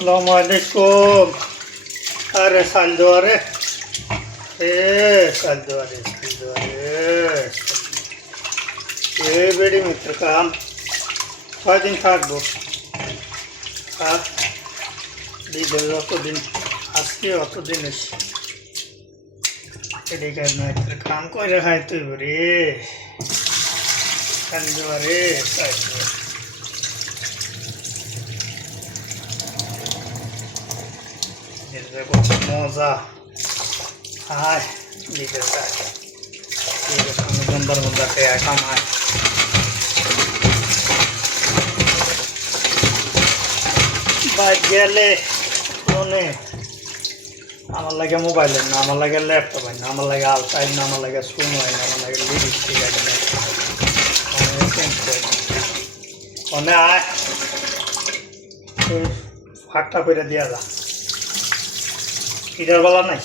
আসসালামু আলাইকুম। আরে সাল দোয়ারে এ সাল দোয়ারে এ বেড়ি মিত্র কাম কয়দিন থাকবো? আর দিদের অতদিন আজকে অতদিন এদিকে মিত্র কাম করে খাই তুই রে সাল দোয়ারে সাল দোয়ারে মজা আয় দিদের সঙ্গে বন্ধার মধ্যে খেয়ে কামায় বাইক গেলে মনে আমার লাগে মোবাইলের না, আমার লাগে ল্যাপটপের না, আমার লাগে আলটাইন না, আমার লাগে শুন হয় না, আমার লাগে লিপস্টিক আছে না, মনে আয় ফাঁকটা করে দিয়া যা ইটার বেলা নাই।